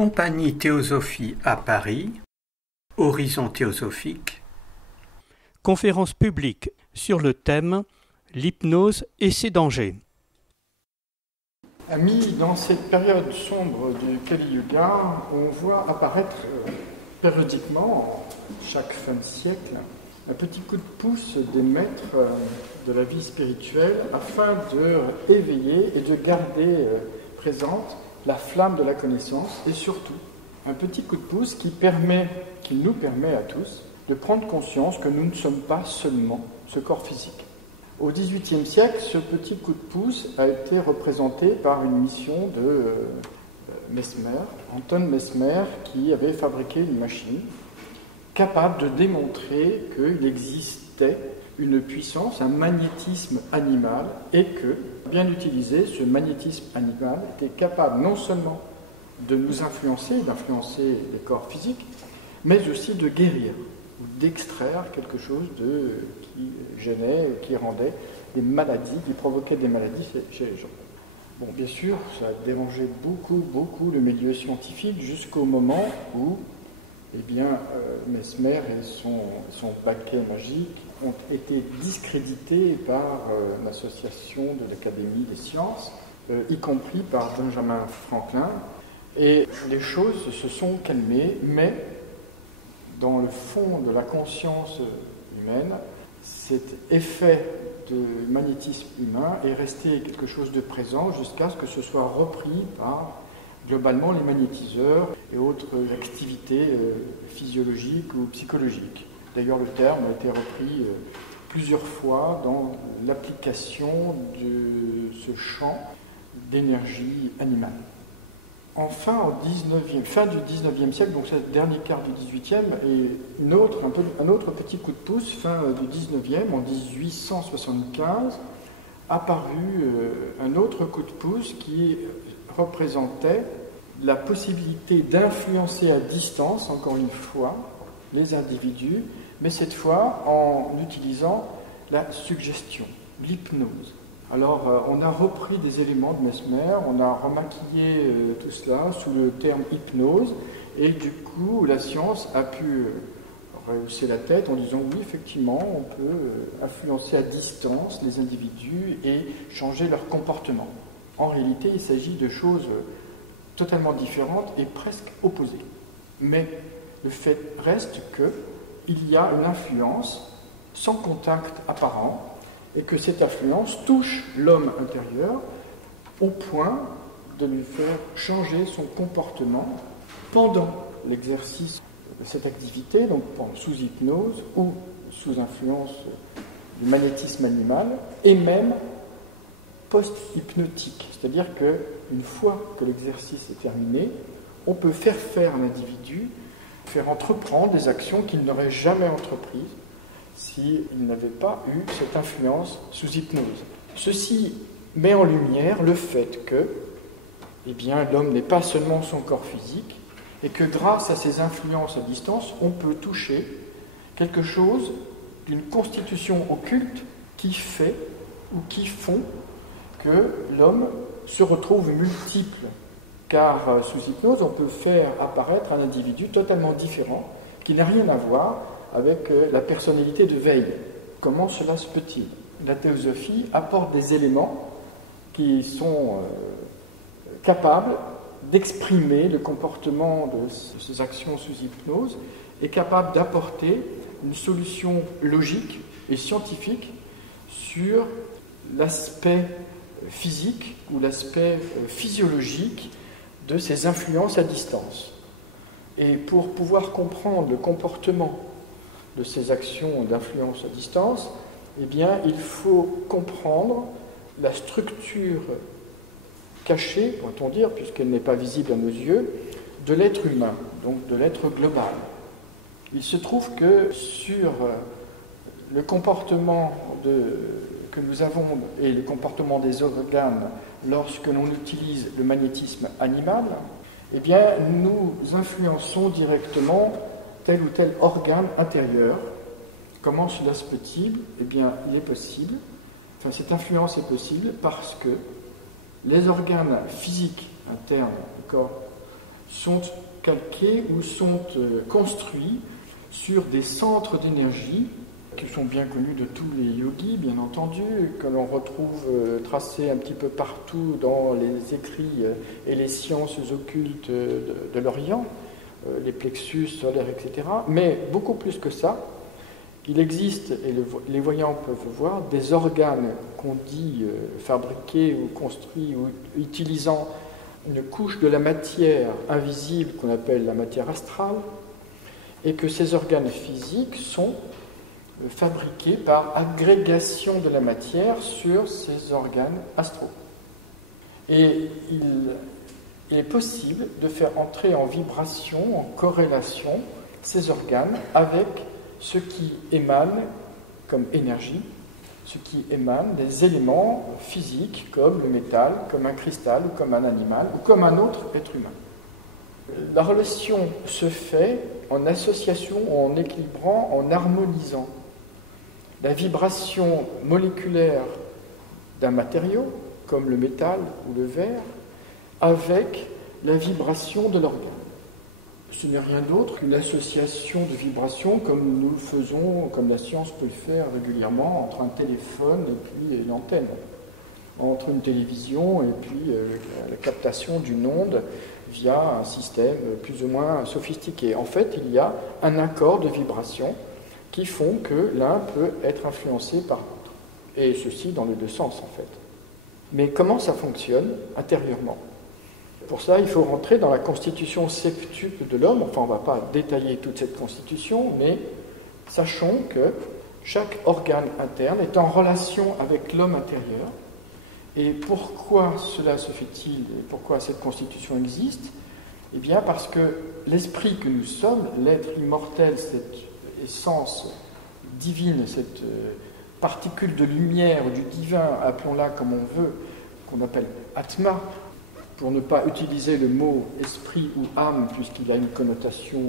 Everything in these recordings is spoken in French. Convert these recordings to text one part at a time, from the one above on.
Compagnie Théosophie à Paris, Horizon théosophique. Conférence publique sur le thème « L'hypnose et ses dangers ». Amis, dans cette période sombre du Kali Yuga, on voit apparaître périodiquement, chaque fin de siècle, un petit coup de pouce des maîtres de la vie spirituelle afin de éveiller et de garder présente la flamme de la connaissance et surtout un petit coup de pouce qui nous permet à tous de prendre conscience que nous ne sommes pas seulement ce corps physique. Au XVIIIe siècle, ce petit coup de pouce a été représenté par une mission de Mesmer, Anton Mesmer, qui avait fabriqué une machine capable de démontrer qu'il existait une puissance, un magnétisme animal, et que, bien utilisé, ce magnétisme animal était capable non seulement de nous influencer, d'influencer les corps physiques, mais aussi de guérir ou d'extraire quelque chose qui gênait, qui rendait des maladies, qui provoquait des maladies chez les gens. Bon, bien sûr, ça a dérangé beaucoup le milieu scientifique jusqu'au moment où Mesmer et son paquet magique ont été discrédités par l'association de l'Académie des sciences, y compris par Benjamin Franklin, et les choses se sont calmées, mais dans le fond de la conscience humaine, cet effet de magnétisme humain est resté quelque chose de présent jusqu'à ce que ce soit repris par globalement les magnétiseurs et autres activités physiologiques ou psychologiques. D'ailleurs, le terme a été repris plusieurs fois dans l'application de ce champ d'énergie animale. Enfin, fin du XIXe siècle, donc ce dernier quart du XVIIIe, et un autre petit coup de pouce, fin du XIXe, en 1875, apparu un autre coup de pouce qui représentait la possibilité d'influencer à distance, encore une fois, les individus, mais cette fois en utilisant la suggestion, l'hypnose. Alors, on a repris des éléments de Mesmer, on a remaquillé tout cela sous le terme hypnose, et du coup, la science a pu rehausser la tête en disant oui, effectivement, on peut influencer à distance les individus et changer leur comportement. En réalité, il s'agit de choses totalement différentes et presque opposées. Mais le fait reste qu'il y a une influence sans contact apparent, et que cette influence touche l'homme intérieur au point de lui faire changer son comportement pendant l'exercice de cette activité, donc sous hypnose ou sous influence du magnétisme animal, et même post-hypnotique. C'est-à-dire qu'une fois que l'exercice est terminé, on peut faire à l'individu, faire entreprendre des actions qu'il n'aurait jamais entreprises s'il n'avait pas eu cette influence sous hypnose. Ceci met en lumière le fait que l'homme n'est pas seulement son corps physique et que grâce à ces influences à distance, on peut toucher quelque chose d'une constitution occulte qui fait ou qui font que l'homme se retrouve multiple. Car sous hypnose, on peut faire apparaître un individu totalement différent qui n'a rien à voir avec la personnalité de veille. Comment cela se peut-il ? La théosophie apporte des éléments qui sont capables d'exprimer le comportement de ces actions sous hypnose et capables d'apporter une solution logique et scientifique sur l'aspect physique ou l'aspect physiologique de ces influences à distance. Et pour pouvoir comprendre le comportement de ces actions d'influence à distance, il faut comprendre la structure cachée, pourrait-on dire, puisqu'elle n'est pas visible à nos yeux, de l'être humain, donc de l'être global. Il se trouve que sur le comportement que nous avons et le comportement des organes lorsque l'on utilise le magnétisme animal, nous influençons directement tel ou tel organe intérieur. Comment cela se peut-il ? Il est possible, cette influence est possible parce que les organes physiques internes du corps sont calqués ou sont construits sur des centres d'énergie qui sont bien connus de tous les yogis, bien entendu, que l'on retrouve tracés un petit peu partout dans les écrits et les sciences occultes de l'Orient, les plexus solaires, etc. Mais beaucoup plus que ça, il existe, et les voyants peuvent voir, des organes qu'on dit fabriqués ou construits ou utilisant une couche de la matière invisible qu'on appelle la matière astrale, et que ces organes physiques sont fabriqués par agrégation de la matière sur ces organes astraux. Et il est possible de faire entrer en vibration, en corrélation, ces organes avec ce qui émane comme énergie, ce qui émane des éléments physiques comme le métal, comme un cristal, ou comme un animal, ou comme un autre être humain. La relation se fait en association, en équilibrant, en harmonisant la vibration moléculaire d'un matériau, comme le métal ou le verre, avec la vibration de l'organe. Ce n'est rien d'autre qu'une association de vibrations comme nous le faisons, comme la science peut le faire régulièrement, entre un téléphone et puis une antenne, entre une télévision et puis la captation d'une onde via un système plus ou moins sophistiqué. En fait, il y a un accord de vibrations qui font que l'un peut être influencé par l'autre. Et ceci dans les deux sens, en fait. Mais comment ça fonctionne intérieurement ? Pour ça, il faut rentrer dans la constitution septuple de l'homme. Enfin, on ne va pas détailler toute cette constitution, mais sachons que chaque organe interne est en relation avec l'homme intérieur. Et pourquoi cela se fait-il et pourquoi cette constitution existe ? Eh bien, parce que l'esprit que nous sommes, l'être immortel, cette essence divine, cette particule de lumière, du divin, appelons-la comme on veut, qu'on appelle Atma, pour ne pas utiliser le mot esprit ou âme, puisqu'il a une connotation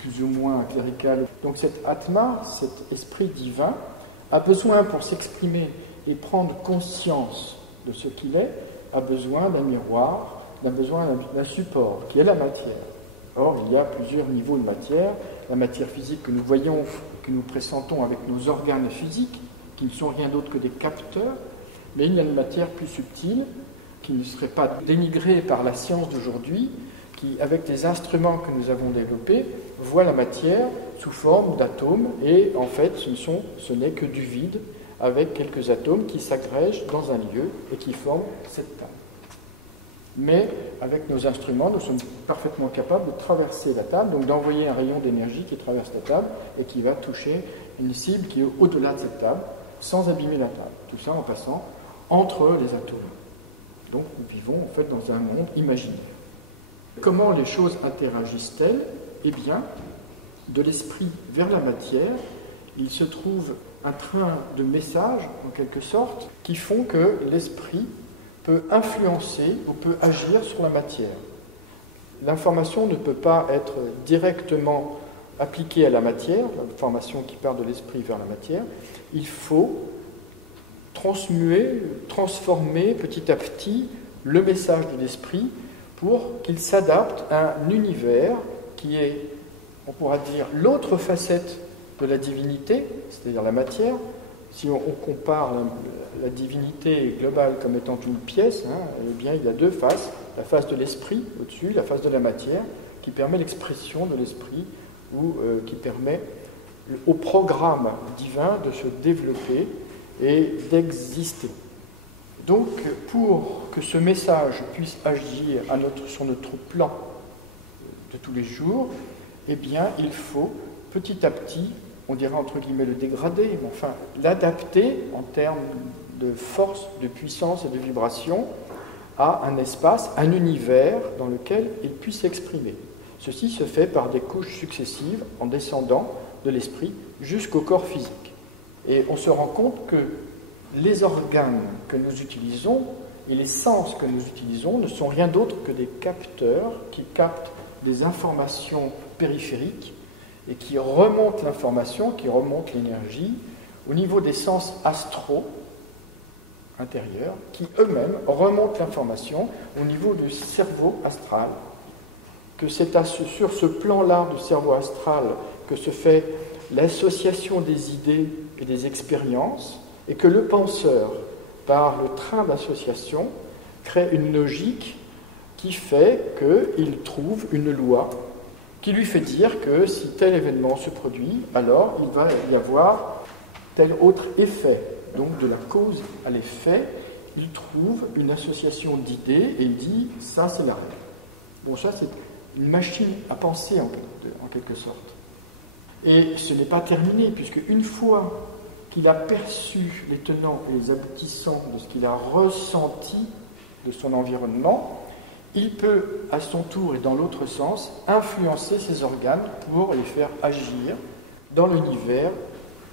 plus ou moins cléricale. Donc cet Atma, cet esprit divin, a besoin pour s'exprimer et prendre conscience de ce qu'il est, a besoin d'un miroir, a besoin d'un support, qui est la matière. Or, il y a plusieurs niveaux de matière. La matière physique que nous voyons, que nous pressentons avec nos organes physiques, qui ne sont rien d'autre que des capteurs, mais il y a une matière plus subtile, qui ne serait pas dénigrée par la science d'aujourd'hui, qui, avec les instruments que nous avons développés, voit la matière sous forme d'atomes, et en fait, ce n'est que du vide, avec quelques atomes qui s'agrègent dans un lieu et qui forment cette table. Mais avec nos instruments, nous sommes parfaitement capables de traverser la table, donc d'envoyer un rayon d'énergie qui traverse la table et qui va toucher une cible qui est au-delà de cette table, sans abîmer la table. Tout ça en passant entre les atomes. Donc nous vivons en fait dans un monde imaginaire. Comment les choses interagissent-elles ? Eh bien, de l'esprit vers la matière, il se trouve un train de messages, en quelque sorte, qui font que l'esprit peut influencer ou peut agir sur la matière. L'information ne peut pas être directement appliquée à la matière, l'information qui part de l'esprit vers la matière. Il faut transformer petit à petit le message de l'esprit pour qu'il s'adapte à un univers qui est, on pourra dire, l'autre facette de la divinité, c'est-à-dire la matière. Si on compare la divinité globale comme étant une pièce, eh bien, il y a deux faces, la face de l'esprit au-dessus, la face de la matière, qui permet l'expression de l'esprit ou qui permet au programme divin de se développer et d'exister. Donc, pour que ce message puisse agir sur notre plan de tous les jours, eh bien, il faut petit à petit, on dirait entre guillemets le dégrader, mais enfin l'adapter en termes de force, de puissance et de vibration à un espace, un univers dans lequel il puisse s'exprimer. Ceci se fait par des couches successives en descendant de l'esprit jusqu'au corps physique. Et on se rend compte que les organes que nous utilisons et les sens que nous utilisons ne sont rien d'autre que des capteurs qui captent des informations périphériques et qui remontent l'information, qui remontent l'énergie au niveau des sens astraux intérieurs, qui eux-mêmes remontent l'information au niveau du cerveau astral. que c'est sur ce plan-là du cerveau astral que se fait l'association des idées et des expériences, et que le penseur, par le train d'association, crée une logique qui fait qu'il trouve une loi qui lui fait dire que si tel événement se produit, alors il va y avoir tel autre effet. Donc de la cause à l'effet, il trouve une association d'idées et il dit « ça c'est la règle ». Bon, ça c'est une machine à penser en quelque sorte. Et ce n'est pas terminé, puisque une fois qu'il a perçu les tenants et les aboutissants de ce qu'il a ressenti de son environnement, il peut, à son tour et dans l'autre sens, influencer ses organes pour les faire agir dans l'univers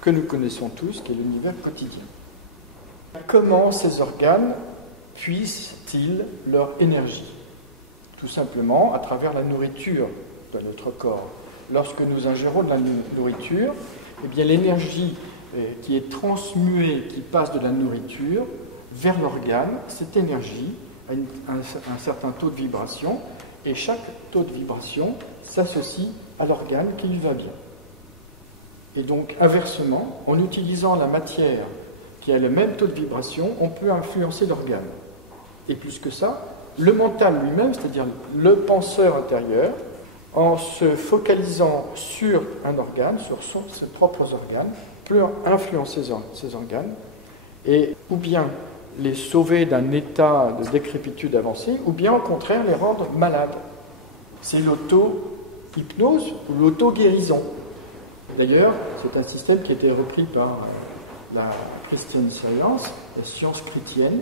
que nous connaissons tous, qui est l'univers quotidien. Comment ces organes puissent-ils leur énergie ? Tout simplement à travers la nourriture de notre corps. Lorsque nous ingérons de la nourriture, eh bien l'énergie qui est transmuée, qui passe de la nourriture vers l'organe, cette énergie a un certain taux de vibration, et chaque taux de vibration s'associe à l'organe qui lui va bien. Et donc, inversement, en utilisant la matière qui a le même taux de vibration, on peut influencer l'organe. Et plus que ça, le mental lui-même, c'est-à-dire le penseur intérieur, en se focalisant sur un organe, sur ses propres organes, peut influencer ses organes, et ou bien les sauver d'un état de décrépitude avancée, ou bien au contraire les rendre malades. C'est l'auto-hypnose ou l'auto-guérison. D'ailleurs, c'est un système qui a été repris par la Christian Science, la science chrétienne,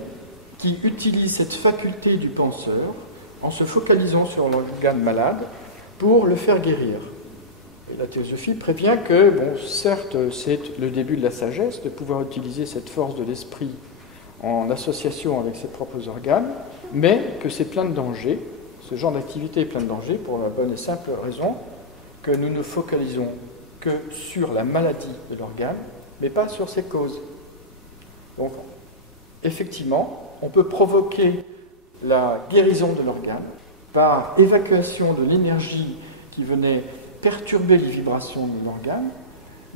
qui utilise cette faculté du penseur en se focalisant sur l'organe malade pour le faire guérir. Et la théosophie prévient que, bon, certes, c'est le début de la sagesse de pouvoir utiliser cette force de l'esprit en association avec ses propres organes, mais que c'est plein de dangers, ce genre d'activité est plein de dangers pour la bonne et simple raison que nous ne focalisons que sur la maladie de l'organe, mais pas sur ses causes. Donc, effectivement, on peut provoquer la guérison de l'organe par évacuation de l'énergie qui venait perturber les vibrations de l'organe,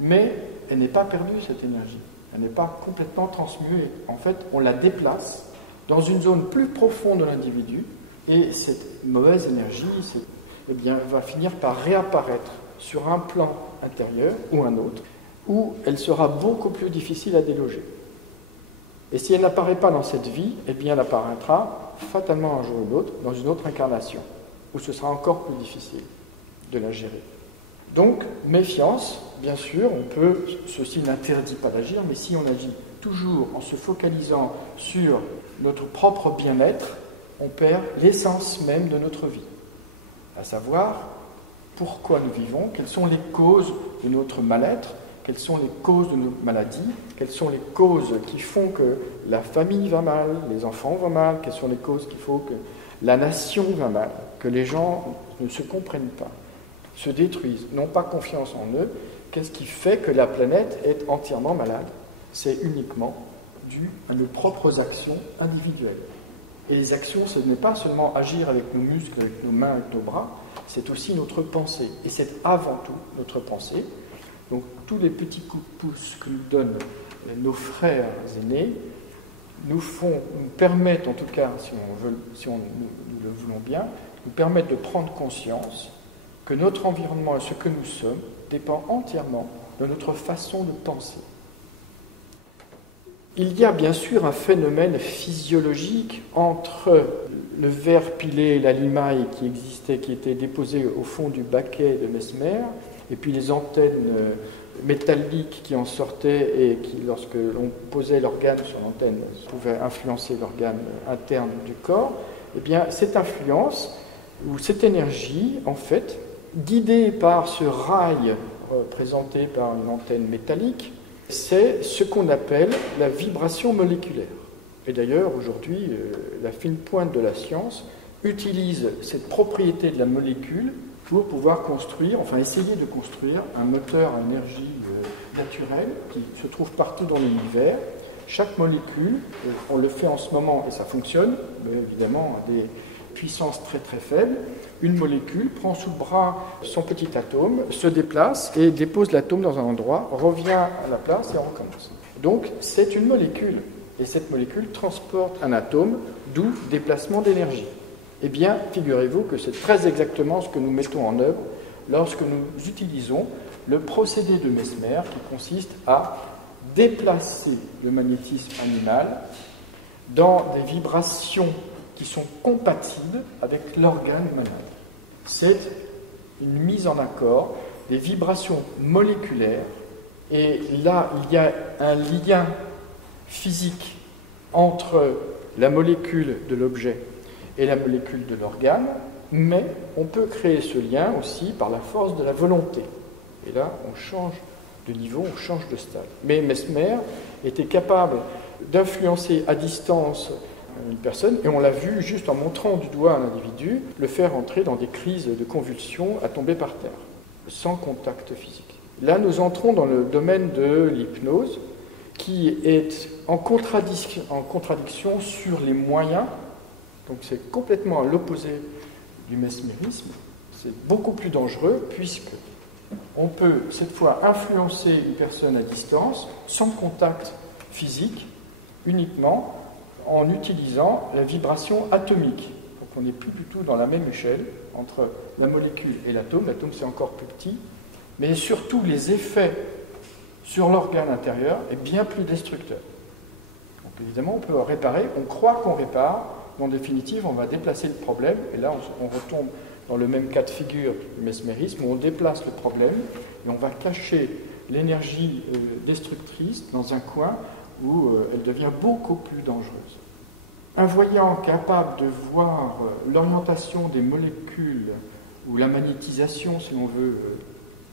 mais elle n'est pas perdue, cette énergie. Elle n'est pas complètement transmuée. En fait, on la déplace dans une zone plus profonde de l'individu, et cette mauvaise énergie va finir par réapparaître sur un plan intérieur ou un autre, où elle sera beaucoup plus difficile à déloger. Et si elle n'apparaît pas dans cette vie, eh bien elle apparaîtra fatalement un jour ou l'autre dans une autre incarnation, où ce sera encore plus difficile de la gérer. Donc, méfiance, bien sûr, ceci n'interdit pas d'agir, mais si on agit toujours en se focalisant sur notre propre bien-être, on perd l'essence même de notre vie, à savoir pourquoi nous vivons, quelles sont les causes de notre mal-être, quelles sont les causes de nos maladies, quelles sont les causes qui font que la famille va mal, les enfants vont mal, quelles sont les causes qui font que la nation va mal, que les gens ne se comprennent pas, se détruisent, n'ont pas confiance en eux. Qu'est-ce qui fait que la planète est entièrement malade ? C'est uniquement dû à nos propres actions individuelles. Et les actions, ce n'est pas seulement agir avec nos muscles, avec nos mains, avec nos bras, c'est aussi notre pensée. Et c'est avant tout notre pensée. Donc tous les petits coups de pouce que nous donnent nos frères aînés nous permettent, en tout cas, si nous le voulons bien, nous permettent de prendre conscience que notre environnement et ce que nous sommes dépend entièrement de notre façon de penser. Il y a bien sûr un phénomène physiologique entre le verre pilé et la limaille qui était déposé au fond du baquet de Mesmer, et puis les antennes métalliques qui en sortaient et qui, lorsque l'on posait l'organe sur l'antenne, pouvaient influencer l'organe interne du corps. Eh bien, cette influence, ou cette énergie, en fait, guidée par ce rail représenté par une antenne métallique, c'est ce qu'on appelle la vibration moléculaire. Et d'ailleurs, aujourd'hui, la fine pointe de la science utilise cette propriété de la molécule pour pouvoir essayer de construire un moteur à énergie naturelle qui se trouve partout dans l'univers. Chaque molécule, on le fait en ce moment et ça fonctionne, mais évidemment, puissance très très faible, une molécule prend sous le bras son petit atome, se déplace et dépose l'atome dans un endroit, revient à la place et on recommence. Donc c'est une molécule, et cette molécule transporte un atome, d'où déplacement d'énergie. Eh bien, figurez-vous que c'est très exactement ce que nous mettons en œuvre lorsque nous utilisons le procédé de Mesmer qui consiste à déplacer le magnétisme animal dans des vibrations qui sont compatibles avec l'organe malade. C'est une mise en accord des vibrations moléculaires, et là, il y a un lien physique entre la molécule de l'objet et la molécule de l'organe, mais on peut créer ce lien aussi par la force de la volonté. Et là, on change de niveau, on change de stade. Mais Mesmer était capable d'influencer à distance une personne, et on l'a vu juste en montrant du doigt un individu, le faire entrer dans des crises de convulsions à tomber par terre, sans contact physique. Là, nous entrons dans le domaine de l'hypnose, qui est en contradiction sur les moyens, donc c'est complètement à l'opposé du mesmérisme, c'est beaucoup plus dangereux, puisque on peut cette fois influencer une personne à distance, sans contact physique, uniquement en utilisant la vibration atomique. Donc on n'est plus du tout dans la même échelle entre la molécule et l'atome. L'atome c'est encore plus petit, mais surtout les effets sur l'organe intérieur est bien plus destructeur. Donc évidemment on peut réparer, on croit qu'on répare, mais en définitive on va déplacer le problème, et là on retombe dans le même cas de figure du mesmérisme, où on déplace le problème et on va cacher l'énergie destructrice dans un coin où elle devient beaucoup plus dangereuse. Un voyant capable de voir l'orientation des molécules, ou la magnétisation, si l'on veut,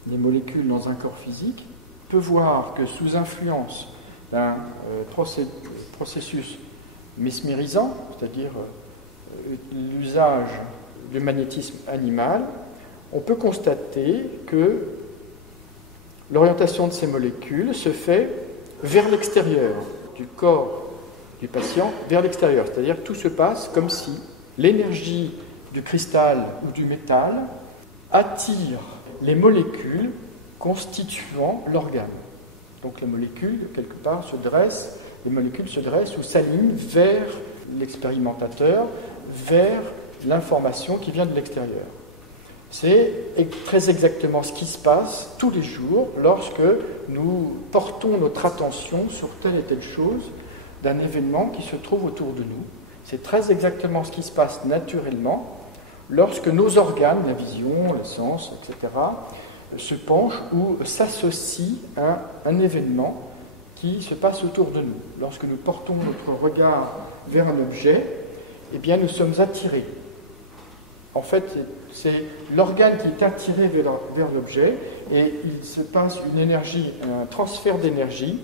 des molécules dans un corps physique, peut voir que sous influence d'un processus mesmérisant, c'est-à-dire l'usage du magnétisme animal, on peut constater que l'orientation de ces molécules se fait vers l'extérieur du corps du patient, vers l'extérieur. C'est-à-dire que tout se passe comme si l'énergie du cristal ou du métal attire les molécules constituant l'organe. Donc les molécules, quelque part, les molécules se dressent ou s'alignent vers l'expérimentateur, vers l'information qui vient de l'extérieur. C'est très exactement ce qui se passe tous les jours lorsque nous portons notre attention sur telle et telle chose d'un événement qui se trouve autour de nous. C'est très exactement ce qui se passe naturellement lorsque nos organes, la vision, le sens, etc., se penchent ou s'associent à un événement qui se passe autour de nous. Lorsque nous portons notre regard vers un objet, eh bien nous sommes attirés. En fait, c'est l'organe qui est attiré vers l'objet, et il se passe une énergie, un transfert d'énergie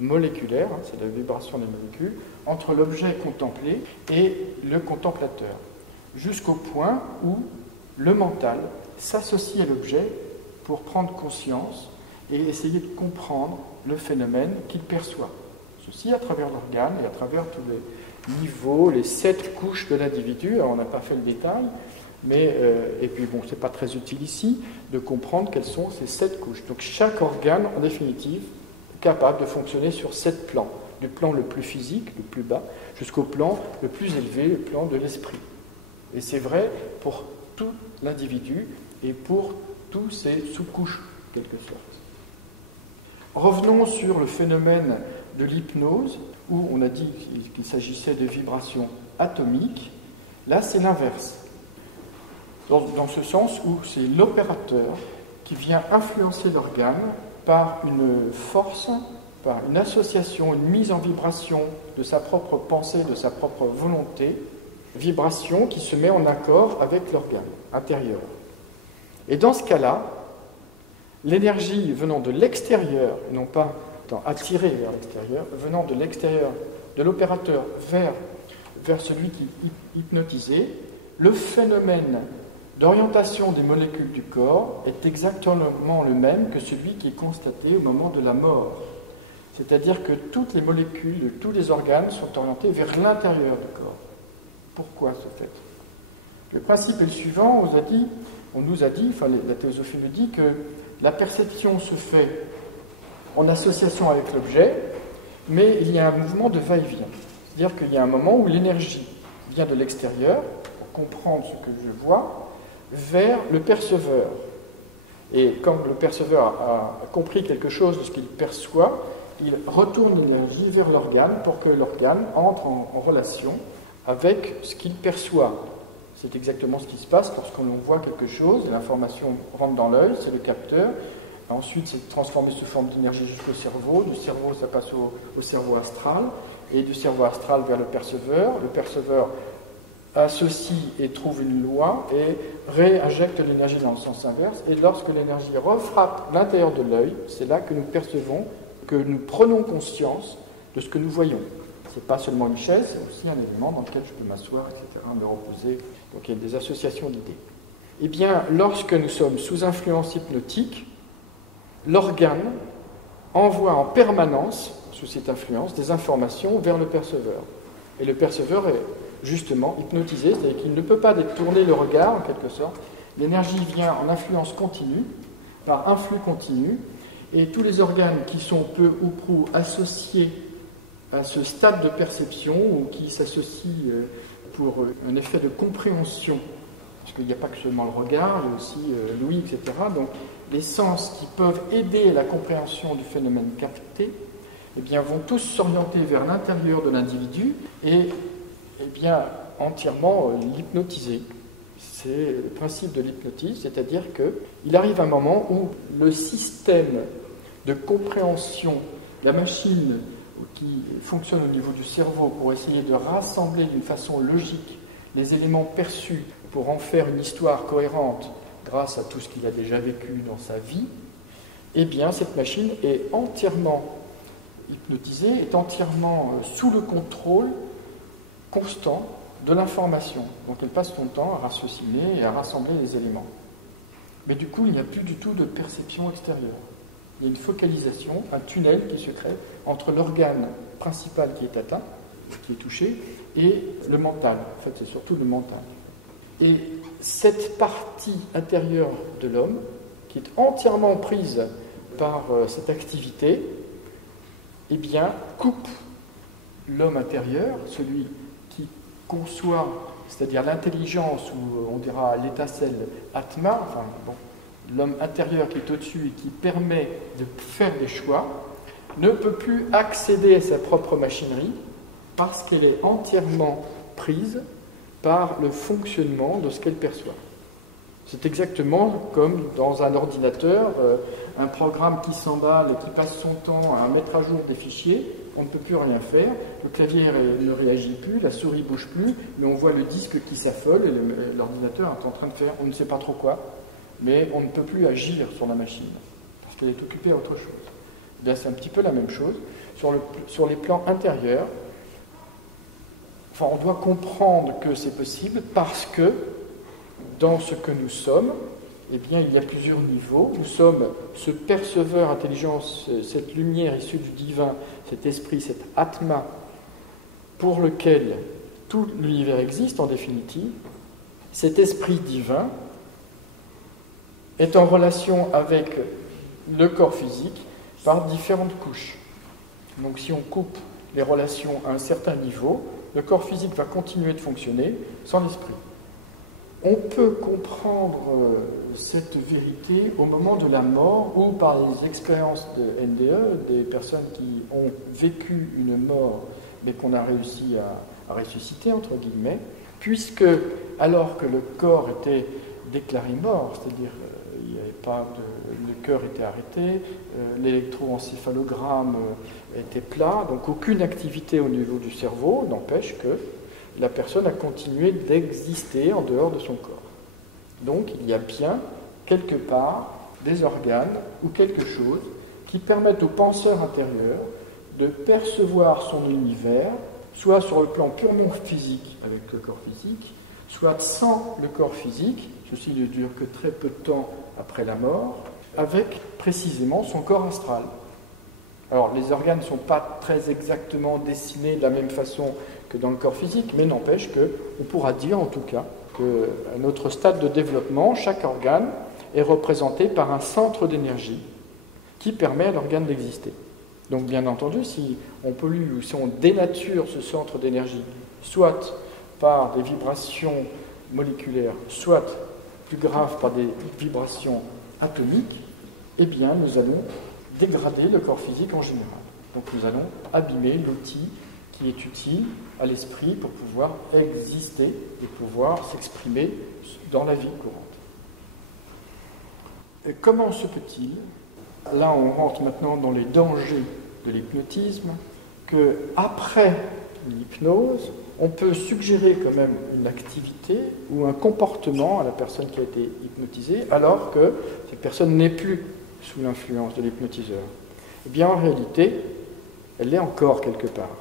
moléculaire, c'est la vibration des molécules, entre l'objet contemplé et le contemplateur, jusqu'au point où le mental s'associe à l'objet pour prendre conscience et essayer de comprendre le phénomène qu'il perçoit. Ceci à travers l'organe et à travers tous les niveaux, les 7 couches de l'individu. Alors on n'a pas fait le détail, mais, et puis bon, c'est pas très utile ici de comprendre quelles sont ces 7 couches. Donc chaque organe, en définitive, est capable de fonctionner sur 7 plans, du plan le plus physique, le plus bas, jusqu'au plan le plus élevé, le plan de l'esprit. Et c'est vrai pour tout l'individu et pour tous ces sous-couches, en quelque sorte. Revenons sur le phénomène de l'hypnose, où on a dit qu'il s'agissait de vibrations atomiques. Là, c'est l'inverse. Dans ce sens où c'est l'opérateur qui vient influencer l'organe par une force, par une association, une mise en vibration de sa propre pensée, de sa propre volonté, vibration qui se met en accord avec l'organe intérieur. Et dans ce cas-là, l'énergie venant de l'extérieur, et non pas étant attirée vers l'extérieur, venant de l'extérieur, de l'opérateur vers celui qui est hypnotisé, le phénomène d'orientation des molécules du corps est exactement le même que celui qui est constaté au moment de la mort. C'est-à-dire que toutes les molécules de tous les organes sont orientées vers l'intérieur du corps. Pourquoi ce fait ? Le principe est le suivant, on nous a dit, enfin la théosophie nous dit que la perception se fait en association avec l'objet, mais il y a un mouvement de va-et-vient. C'est-à-dire qu'il y a un moment où l'énergie vient de l'extérieur, pour comprendre ce que je vois, vers le perceveur. Et quand le perceveur a compris quelque chose de ce qu'il perçoit, il retourne l'énergie vers l'organe pour que l'organe entre en relation avec ce qu'il perçoit. C'est exactement ce qui se passe lorsqu'on voit quelque chose, l'information rentre dans l'œil, c'est le capteur, ensuite c'est transformé sous forme d'énergie jusqu'au cerveau, du cerveau ça passe au cerveau astral, et du cerveau astral vers le perceveur associe et trouve une loi et réinjecte l'énergie dans le sens inverse, et lorsque l'énergie refrappe l'intérieur de l'œil, c'est là que nous percevons, que nous prenons conscience de ce que nous voyons. Ce n'est pas seulement une chaise, c'est aussi un élément dans lequel je peux m'asseoir, etc., me reposer. Donc il y a des associations d'idées. Eh bien, lorsque nous sommes sous influence hypnotique, l'organe envoie en permanence, sous cette influence, des informations vers le perceveur. Et le perceveur est justement hypnotisé, c'est-à-dire qu'il ne peut pas détourner le regard, en quelque sorte. L'énergie vient en influence continue, par influx continu, et tous les organes qui sont peu ou prou associés à ce stade de perception, ou qui s'associent pour un effet de compréhension, parce qu'il n'y a pas que seulement le regard, il y a aussi l'ouïe, etc. Donc les sens qui peuvent aider à la compréhension du phénomène capté, eh bien, vont tous s'orienter vers l'intérieur de l'individu et bien, entièrement l'hypnotiser. C'est le principe de l'hypnotisme, c'est-à-dire qu'il arrive un moment où le système de compréhension, la machine qui fonctionne au niveau du cerveau pour essayer de rassembler d'une façon logique les éléments perçus pour en faire une histoire cohérente grâce à tout ce qu'il a déjà vécu dans sa vie, eh bien, cette machine est entièrement hypnotisée, est entièrement sous le contrôle constant de l'information. Donc elle passe son temps à raciociner et à rassembler les éléments. Mais du coup, il n'y a plus du tout de perception extérieure. Il y a une focalisation, un tunnel qui se crée entre l'organe principal qui est atteint, qui est touché, et le mental. En fait, c'est surtout le mental. Et cette partie intérieure de l'homme, qui est entièrement prise par cette activité, eh bien, coupe l'homme intérieur, celui qui conçoit, c'est-à-dire l'intelligence, ou on dira l'étincelle Atma, enfin, bon, l'homme intérieur qui est au-dessus et qui permet de faire des choix, ne peut plus accéder à sa propre machinerie parce qu'elle est entièrement prise par le fonctionnement de ce qu'elle perçoit. C'est exactement comme dans un ordinateur, un programme qui s'emballe et qui passe son temps à mettre à jour des fichiers, on ne peut plus rien faire, le clavier ne réagit plus, la souris ne bouge plus, mais on voit le disque qui s'affole et l'ordinateur est en train de faire on ne sait pas trop quoi, mais on ne peut plus agir sur la machine, parce qu'elle est occupée à autre chose. Là, c'est un petit peu la même chose. Sur les plans intérieurs, enfin, on doit comprendre que c'est possible parce que dans ce que nous sommes, eh bien, il y a plusieurs niveaux. Nous sommes ce perceveur intelligence, cette lumière issue du divin, cet esprit, cet atma, pour lequel tout l'univers existe en définitive. Cet esprit divin est en relation avec le corps physique par différentes couches. Donc si on coupe les relations à un certain niveau, le corps physique va continuer de fonctionner sans l'esprit. On peut comprendre cette vérité au moment de la mort ou par les expériences de NDE, des personnes qui ont vécu une mort mais qu'on a réussi à ressusciter, entre guillemets, puisque alors que le corps était déclaré mort, c'est-à-dire il n'y avait pas le cœur était arrêté, l'électroencéphalogramme était plat, donc aucune activité au niveau du cerveau n'empêche que la personne a continué d'exister en dehors de son corps. Donc il y a bien, quelque part, des organes ou quelque chose qui permettent au penseur intérieur de percevoir son univers, soit sur le plan purement physique avec le corps physique, soit sans le corps physique, ceci ne dure que très peu de temps après la mort, avec précisément son corps astral. Alors les organes ne sont pas très exactement dessinés de la même façon que dans le corps physique, mais n'empêche qu'on pourra dire en tout cas qu'à notre stade de développement, chaque organe est représenté par un centre d'énergie qui permet à l'organe d'exister. Donc bien entendu, si on pollue ou si on dénature ce centre d'énergie, soit par des vibrations moléculaires, soit plus grave par des vibrations atomiques, eh bien nous allons dégrader le corps physique en général. Donc nous allons abîmer l'outil qui est utile à l'esprit pour pouvoir exister et pouvoir s'exprimer dans la vie courante. Et comment se peut-il, là on rentre maintenant dans les dangers de l'hypnotisme, qu'après l'hypnose, on peut suggérer quand même une activité ou un comportement à la personne qui a été hypnotisée, alors que cette personne n'est plus sous l'influence de l'hypnotiseur. Eh bien, en réalité, elle l'est encore quelque part.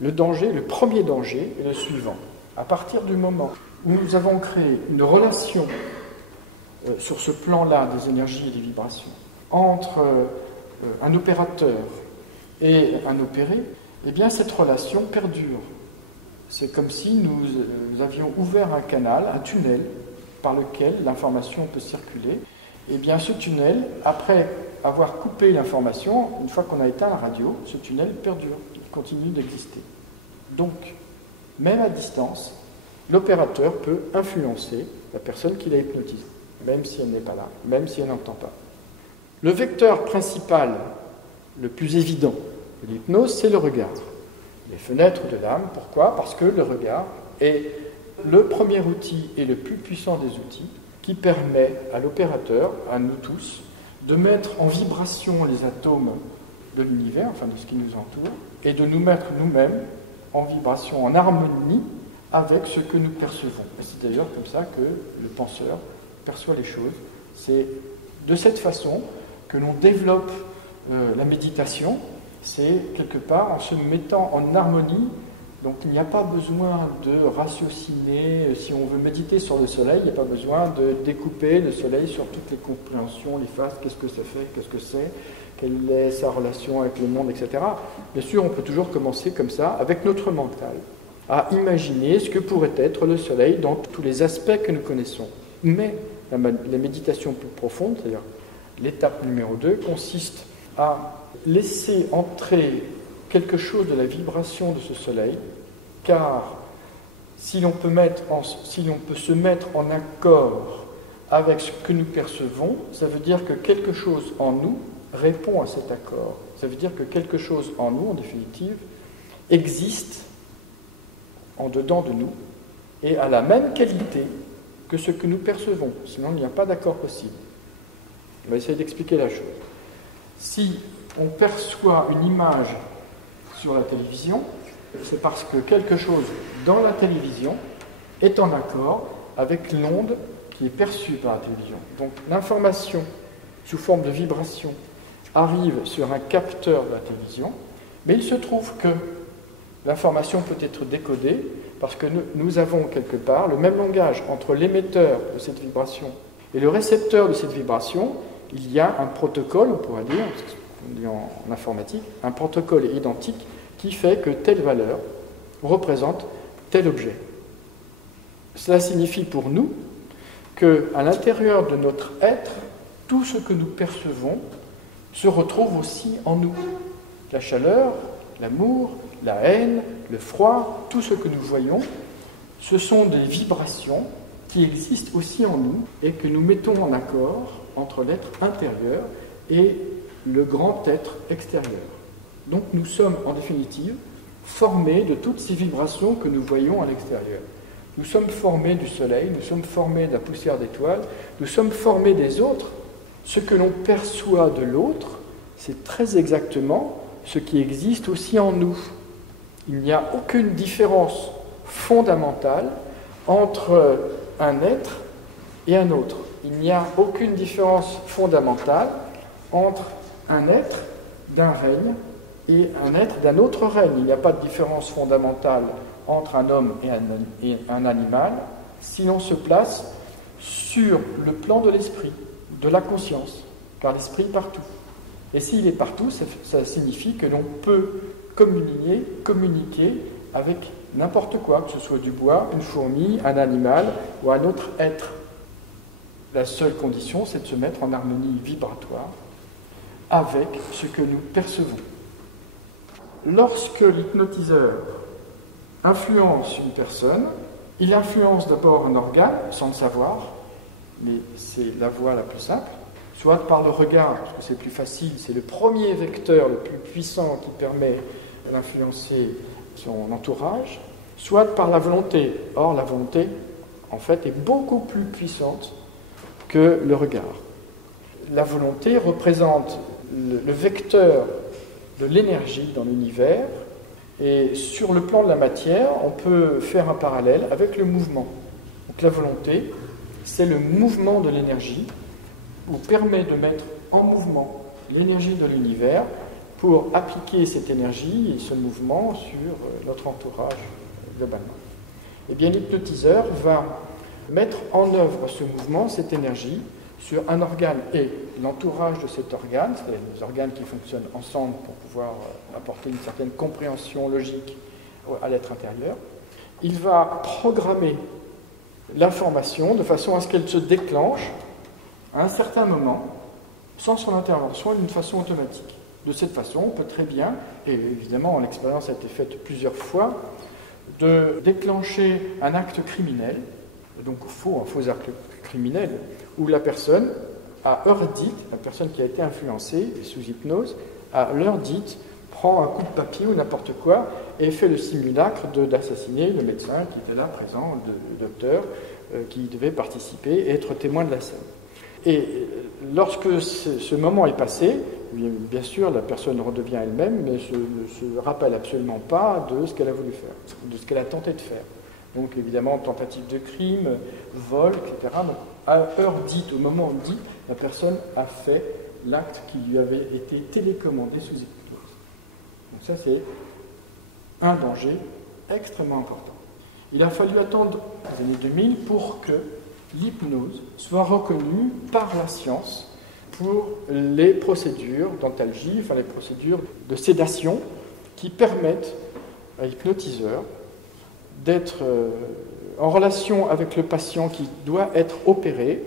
Le danger, le premier danger, est le suivant. À partir du moment où nous avons créé une relation sur ce plan-là des énergies et des vibrations entre un opérateur et un opéré, eh bien, cette relation perdure. C'est comme si nous avions ouvert un canal, un tunnel, par lequel l'information peut circuler. Eh bien, ce tunnel, après avoir coupé l'information, une fois qu'on a éteint la radio, ce tunnel perdure, il continue d'exister. Donc, même à distance, l'opérateur peut influencer la personne qui l'a hypnotisée, même si elle n'est pas là, même si elle n'entend pas. Le vecteur principal, le plus évident de l'hypnose, c'est le regard. Les fenêtres de l'âme, pourquoi ? Parce que le regard est le premier outil et le plus puissant des outils qui permet à l'opérateur, à nous tous, de mettre en vibration les atomes de l'univers, enfin de ce qui nous entoure, et de nous mettre nous-mêmes en vibration, en harmonie avec ce que nous percevons. Et c'est d'ailleurs comme ça que le penseur perçoit les choses. C'est de cette façon que l'on développe la méditation, c'est quelque part en se mettant en harmonie. Donc il n'y a pas besoin de ratiociner. Si on veut méditer sur le soleil, il n'y a pas besoin de découper le soleil sur toutes les compréhensions, les phases, qu'est-ce que ça fait, qu'est-ce que c'est, quelle est sa relation avec le monde, etc. Bien sûr, on peut toujours commencer comme ça, avec notre mental, à imaginer ce que pourrait être le soleil dans tous les aspects que nous connaissons. Mais la méditation plus profonde, c'est-à-dire l'étape numéro 2, consiste à laisser entrer quelque chose de la vibration de ce soleil, car si l'on peut se mettre en accord avec ce que nous percevons, ça veut dire que quelque chose en nous répond à cet accord. Ça veut dire que quelque chose en nous, en définitive, existe en dedans de nous et a la même qualité que ce que nous percevons. Sinon, il n'y a pas d'accord possible. On va essayer d'expliquer la chose. Si on perçoit une image sur la télévision, c'est parce que quelque chose dans la télévision est en accord avec l'onde qui est perçue par la télévision. Donc l'information sous forme de vibration arrive sur un capteur de la télévision, mais il se trouve que l'information peut être décodée parce que nous avons quelque part le même langage entre l'émetteur de cette vibration et le récepteur de cette vibration. Il y a un protocole, on pourrait dire, on dit en informatique, un protocole identique qui fait que telle valeur représente tel objet. Cela signifie pour nous qu'à l'intérieur de notre être, tout ce que nous percevons se retrouve aussi en nous. La chaleur, l'amour, la haine, le froid, tout ce que nous voyons, ce sont des vibrations qui existent aussi en nous et que nous mettons en accord entre l'être intérieur et le grand être extérieur. Donc nous sommes en définitive formés de toutes ces vibrations que nous voyons à l'extérieur. Nous sommes formés du soleil, nous sommes formés de la poussière d'étoiles, nous sommes formés des autres. Ce que l'on perçoit de l'autre, c'est très exactement ce qui existe aussi en nous. Il n'y a aucune différence fondamentale entre un être et un autre. Il n'y a aucune différence fondamentale entre un être d'un règne et un être d'un autre règne. Il n'y a pas de différence fondamentale entre un homme et un animal si l'on se place sur le plan de l'esprit, de la conscience, car l'esprit est partout. Et s'il est partout, ça signifie que l'on peut communiquer avec n'importe quoi, que ce soit du bois, une fourmi, un animal ou un autre être. La seule condition, c'est de se mettre en harmonie vibratoire avec ce que nous percevons. Lorsque l'hypnotiseur influence une personne, il influence d'abord un organe, sans le savoir, mais c'est la voie la plus simple, soit par le regard, parce que c'est plus facile, c'est le premier vecteur le plus puissant qui permet d'influencer son entourage, soit par la volonté. Or, la volonté, en fait, est beaucoup plus puissante que le regard. La volonté représente le vecteur de l'énergie dans l'univers, et sur le plan de la matière, on peut faire un parallèle avec le mouvement. Donc la volonté, c'est le mouvement de l'énergie, ou permet de mettre en mouvement l'énergie de l'univers pour appliquer cette énergie et ce mouvement sur notre entourage globalement. Eh bien, l'hypnotiseur va mettre en œuvre ce mouvement, cette énergie, sur un organe et l'entourage de cet organe, c'est-à-dire les organes qui fonctionnent ensemble pour pouvoir apporter une certaine compréhension logique à l'être intérieur. Il va programmer l'information de façon à ce qu'elle se déclenche à un certain moment, sans son intervention et d'une façon automatique. De cette façon, on peut très bien, et évidemment l'expérience a été faite plusieurs fois, de déclencher un acte criminel, donc un faux acte criminel, où la personne, à heure dite, la personne qui a été influencée sous hypnose, à l'heure dite, prend un coup de papier ou n'importe quoi et fait le simulacre d'assassiner le médecin qui était là présent, le docteur qui devait participer et être témoin de la scène. Et lorsque ce moment est passé, bien sûr, la personne redevient elle-même, mais ne se rappelle absolument pas de ce qu'elle a voulu faire, de ce qu'elle a tenté de faire. Donc évidemment, tentative de crime, vol, etc. Donc, à heure dite, au moment dit, la personne a fait l'acte qui lui avait été télécommandé sous hypnose. Donc ça, c'est un danger extrêmement important. Il a fallu attendre les années 2000 pour que l'hypnose soit reconnue par la science pour les procédures d'antalgie, enfin les procédures de sédation qui permettent à l'hypnotiseur d'être en relation avec le patient qui doit être opéré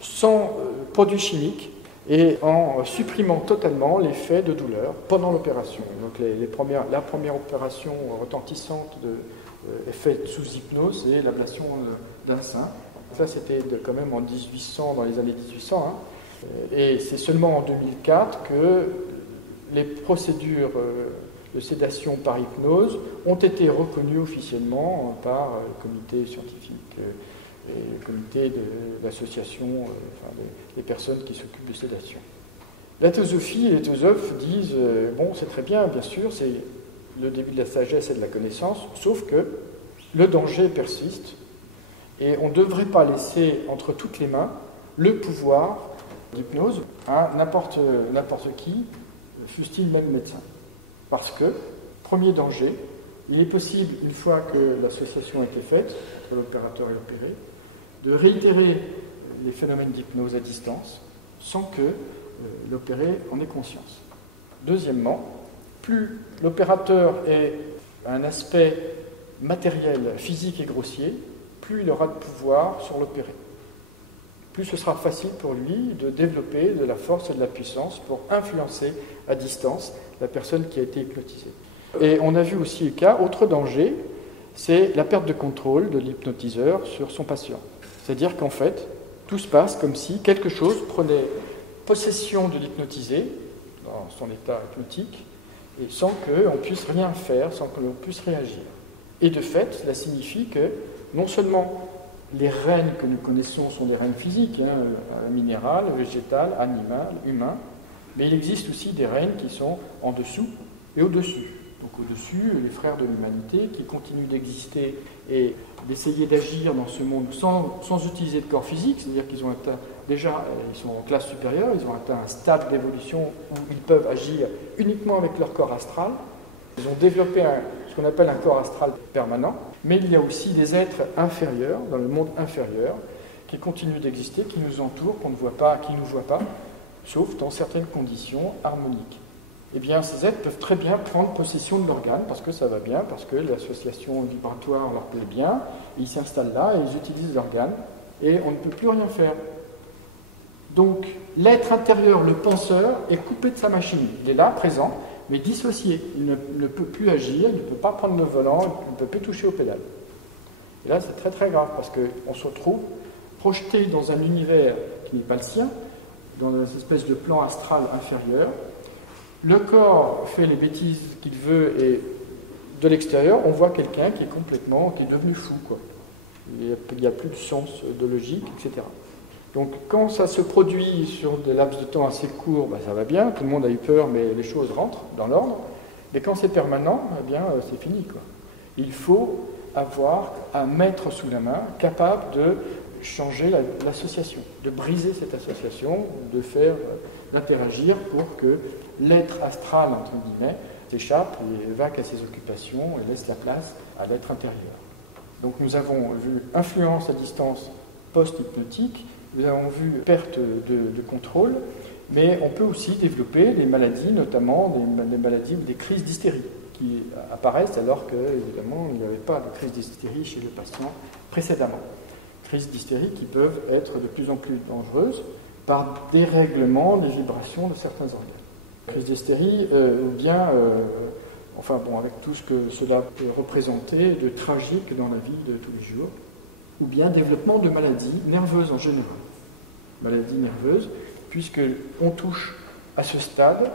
sans produits chimiques et en supprimant totalement l'effet de douleur pendant l'opération. Donc la première opération retentissante est faite sous hypnose, c'est l'ablation d'un sein. Ça, c'était quand même en 1800, dans les années 1800. Hein. Et c'est seulement en 2004 que les procédures de sédation par hypnose ont été reconnues officiellement par le comité scientifique et le comité de l'association des personnes qui s'occupent de sédation. La théosophie et les théosophes disent bon, c'est très bien, bien sûr, c'est le début de la sagesse et de la connaissance, sauf que le danger persiste et on ne devrait pas laisser entre toutes les mains le pouvoir d'hypnose à n'importe qui, fût-il même médecin. Parce que, premier danger, il est possible, une fois que l'association a été faite, entre l'opérateur et l'opéré, de réitérer les phénomènes d'hypnose à distance sans que l'opéré en ait conscience. Deuxièmement, plus l'opérateur ait un aspect matériel, physique et grossier, plus il aura de pouvoir sur l'opéré. Plus ce sera facile pour lui de développer de la force et de la puissance pour influencer à distance la personne qui a été hypnotisée. Et on a vu aussi le cas, autre danger, c'est la perte de contrôle de l'hypnotiseur sur son patient. C'est-à-dire qu'en fait, tout se passe comme si quelque chose prenait possession de l'hypnotisé dans son état hypnotique et sans qu'on puisse rien faire, sans que l'on puisse réagir. Et de fait, cela signifie que non seulement les règnes que nous connaissons sont des règnes physiques, minérales, végétales, animales, humains, mais il existe aussi des règnes qui sont en dessous et au-dessus. Donc au-dessus, les frères de l'humanité qui continuent d'exister et d'essayer d'agir dans ce monde sans utiliser de corps physique, c'est-à-dire qu'ils ont atteint, déjà, ils sont en classe supérieure, ils ont atteint un stade d'évolution où ils peuvent agir uniquement avec leur corps astral. Ils ont développé ce qu'on appelle un corps astral permanent, mais il y a aussi des êtres inférieurs, dans le monde inférieur, qui continuent d'exister, qui nous entourent, qu'on ne voit pas, qui ne nous voient pas, sauf dans certaines conditions harmoniques. eh bien, ces êtres peuvent très bien prendre possession de l'organe parce que ça va bien, parce que l'association vibratoire leur plaît bien. Ils s'installent là et ils utilisent l'organe et on ne peut plus rien faire. Donc, l'être intérieur, le penseur, est coupé de sa machine. Il est là, présent, mais dissocié. Il ne peut plus agir, il ne peut pas prendre le volant, il ne peut plus toucher aux pédales. Et là, c'est très très grave parce qu'on se retrouve projeté dans un univers qui n'est pas le sien, dans une espèce de plan astral inférieur. Le corps fait les bêtises qu'il veut et de l'extérieur, on voit quelqu'un qui est devenu fou, quoi. Il n'y a plus de sens de logique, etc. Donc quand ça se produit sur des laps de temps assez courts, ça va bien, tout le monde a eu peur, mais les choses rentrent dans l'ordre. Mais quand c'est permanent, eh bien c'est fini, quoi. Il faut avoir un maître sous la main capable de changer l'association, de briser cette association, de faire d'interagir pour que l'être astral, entre guillemets, s'échappe et va qu'à ses occupations et laisse la place à l'être intérieur. Donc nous avons vu influence à distance post-hypnotique, nous avons vu perte de contrôle, mais on peut aussi développer des maladies, notamment des maladies ou des crises d'hystérie, qui apparaissent alors que, évidemment, il n'y avait pas de crise d'hystérie chez le patient précédemment. Crises d'hystérie qui peuvent être de plus en plus dangereuses par dérèglement des vibrations de certains organes. Crise d'hystérie, ou bien, avec tout ce que cela peut représenter de tragique dans la vie de tous les jours, ou bien développement de maladies nerveuses en général. Maladies nerveuses, puisqu'on touche à ce stade,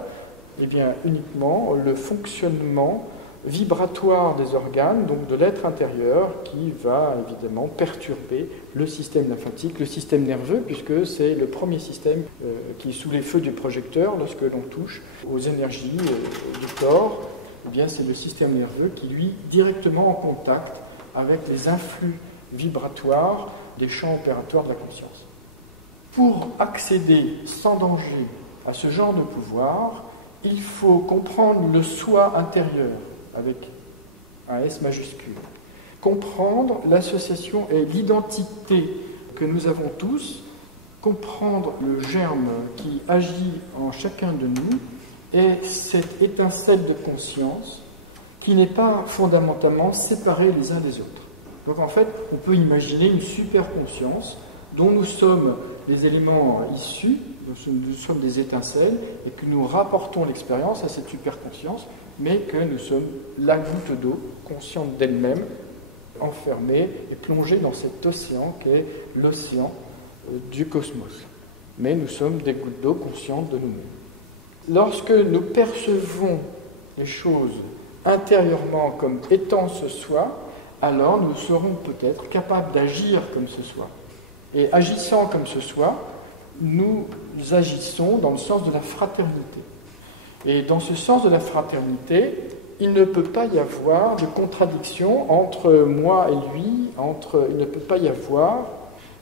uniquement le fonctionnement vibratoire des organes, donc de l'être intérieur, qui va évidemment perturber le système lymphatique, le système nerveux, puisque c'est le premier système qui est sous les feux du projecteur lorsque l'on touche aux énergies du corps. C'est le système nerveux qui, lui, directement en contact avec les influx vibratoires des champs opératoires de la conscience. Pour accéder sans danger à ce genre de pouvoir, il faut comprendre le soi intérieur, avec un S majuscule. Comprendre l'association et l'identité que nous avons tous, comprendre le germe qui agit en chacun de nous et cette étincelle de conscience qui n'est pas fondamentalement séparée les uns des autres. Donc en fait, on peut imaginer une super conscience dont nous sommes les éléments issus, nous sommes des étincelles, et que nous rapportons l'expérience à cette super conscience, mais que nous sommes la goutte d'eau, consciente d'elle-même, enfermée et plongée dans cet océan qu'est l'océan du cosmos. Mais nous sommes des gouttes d'eau conscientes de nous-mêmes. Lorsque nous percevons les choses intérieurement comme étant ce soi, alors nous serons peut-être capables d'agir comme ce soi. Et agissant comme ce soi, nous agissons dans le sens de la fraternité. Et dans ce sens de la fraternité, il ne peut pas y avoir de contradiction entre moi et lui, il ne peut pas y avoir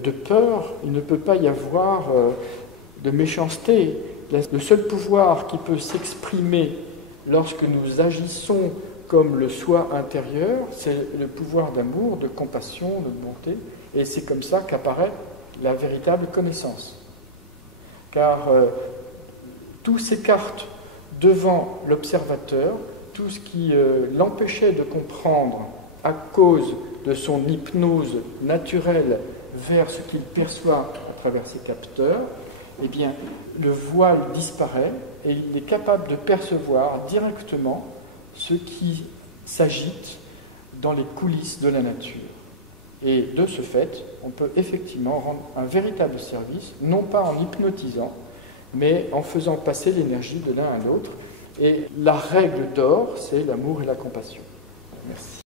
de peur, il ne peut pas y avoir de méchanceté. Le seul pouvoir qui peut s'exprimer lorsque nous agissons comme le soi intérieur, c'est le pouvoir d'amour, de compassion, de bonté, et c'est comme ça qu'apparaît la véritable connaissance. Car tout s'écarte devant l'observateur, tout ce qui l'empêchait de comprendre à cause de son hypnose naturelle vers ce qu'il perçoit à travers ses capteurs, eh bien, le voile disparaît et il est capable de percevoir directement ce qui s'agite dans les coulisses de la nature. Et de ce fait, on peut effectivement rendre un véritable service, non pas en hypnotisant, mais en faisant passer l'énergie de l'un à l'autre. Et la règle d'or, c'est l'amour et la compassion. Merci.